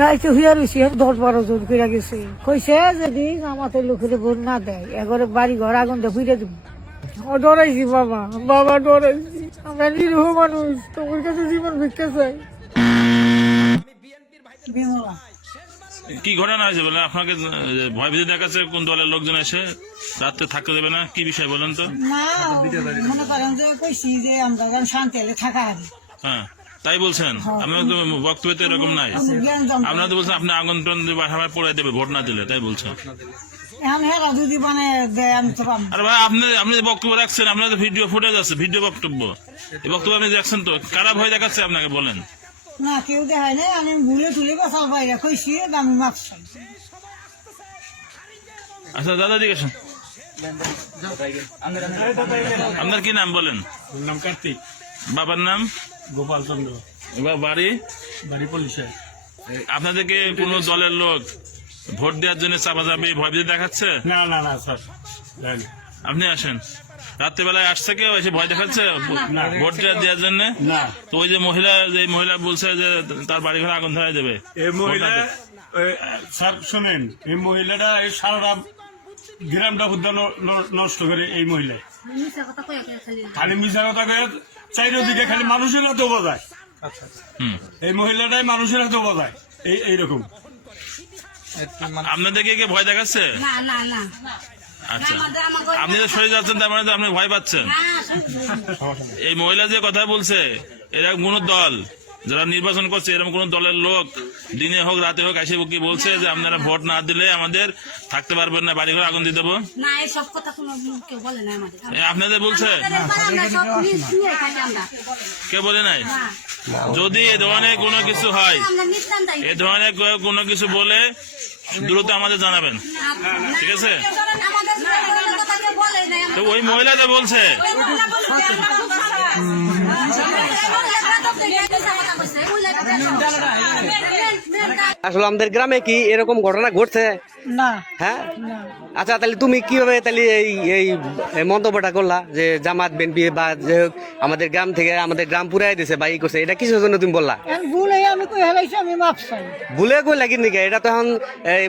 রাইতে হইয়া রয়েছে 10-12 জন করে গেছে, কইছে যদি আমাদের লোকের ভোট না দেয় এগরে বাড়ি ঘর আগুন দিয়ে ফিরে দেব। ডরাইছি বাবা, বাবা ডরাইছি, আমরা নিরীহ মানুষ, তোমার কাছে জীবন ভিক্ষা চাই। কি ঘটনা হয়েছে বলে আপনাকে ভয় ভীতি দেখাচ্ছে? কোন দলের লোকজন এসে রাত্রে থাকতে দেবে না, কি বিষয় বলেন তো? না মনে করেন যে কইছি যে আমরা শান্তি হলে থাকা হবে। হ্যাঁ তাই বলছেন? আপনার তো বক্তব্য তো এরকম নাই। আপনারা তো বলছেন আপনি আগুন টন বাসায় পড়ে দেবে ভোট না দিলে, তাই বলছেন? আরে ভাই আপনি বক্তব্য রাখছেন, আপনার তো ভিডিও ফুটেজ আছে, ভিডিও বক্তব্য, এই বক্তব্য আপনি রাখছেন তো, কারা ভয় দেখাচ্ছে আপনাকে বলেন? না কেউ দেখায় নাই, আমি ভুলে তুলে বসাল বাইরে কইছি আমি মাছ খাই। আচ্ছা দাদা জিজ্ঞেস, আপনার কি নাম বলেন? নাম কার্তিক। বাবার নাম? গোপাল চন্দ্র। বাড়ি? বাড়ি পুলিশে। আপনাদেরকে কোন দলের লোক ভোট দেওয়ার জন্য চাপা চাপি ভয় ভীতি দেখাচ্ছে? না না না স্যার, আপনি আসেন, রাত্রেবেলায় আসছে কেউ এসে ভয় দেখাচ্ছে ভোট দেওয়ার জন্য? না। তো ওই যে মহিলা বলছে যে তার বাড়ি ঘরে আগুন ধরাই দেবে, এই মহিলা স্যার শোনেন, এই মহিলাটা এই সারা গ্রামটা উদ্যান নষ্ট করে। এই মহিলা খালি মিশা কথা কয়ে চারিদিকে খালি মানুষের হাতে বোঝায়। এই মহিলাটাই মানুষের হাতে বোঝায় এইরকম। আপনাদেরকে কে ভয় দেখাচ্ছে? আচ্ছা আপনি তো সরে যাচ্ছেন, তার মানে তো আপনি ভয় পাচ্ছেন। এই মহিলা যে কথা বলছে, এরা কোন দল যারা নির্বাচন করছে এরকম কোন দলের লোক দিনে হোক রাতে হোক এসে কি বলছে যে আপনারা ভোট না দিলে আমাদের থাকতে পারবেন না, বাড়ি ঘরে আগুন দিয়ে দেবো? আপনাদের বলছে? কে বলে নাই? যদি এ ধরনের কোনো কিছু হয়, এ ধরনের কোনো কিছু বলে দ্রুত আমাদের জানাবেন, ঠিক আছে? তো ওই মহিলা যে বলছে আসলে আমাদের গ্রামে কি এরকম ঘটনা ঘটছে না। হ্যাঁ আচ্ছা, তাহলে তুমি কিভাবে তাহলে এই মন্তব্যটা করলা যে জামাত বিএনপি বা যে আমাদের গ্রাম থেকে আমাদের গ্রাম পুরাই দিছে বা ই করছে, এটা কিসের জন্য তুমি বললা? ভুলে আমি কই হেলাইছি, আমি মাপ চাই। ভুলে কই লাগি নাকি? এটা তো এখন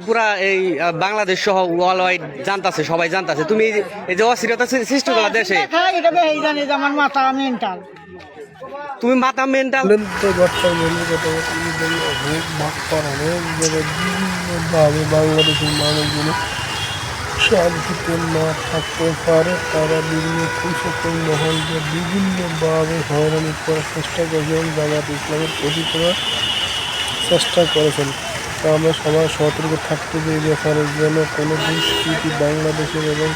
পুরা এই বাংলাদেশ সহ ওয়ার্ল্ড ওয়াইড জানতাছে, সবাই জানতাছে তুমি এই যে অস্থিরতা সৃষ্টি করলা দেশে। এটা জানি যে আমার মাথা মেন্টাল। তুমি মাথা মেন্টাল বিভিন্নভাবে বাংলাদেশের মানুষজন শান্তিতে না থাকতে পারে, তারা বিভিন্ন কৃষকের মহলকে বিভিন্নভাবে হয়রানি করার চেষ্টা করেছেন, জামাত ইসলামের ক্ষতি করার চেষ্টা করেছেন। তা আমরা সবাই সতর্ক থাকতে এই ব্যাপারে যেন কোনো দুষ্কৃতি বাংলাদেশের এবং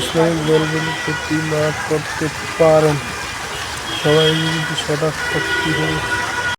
ইসলামিক দলগুলির ক্ষতি না করতে পারেন। সবাই যদি সজাগ থাকতে হবে।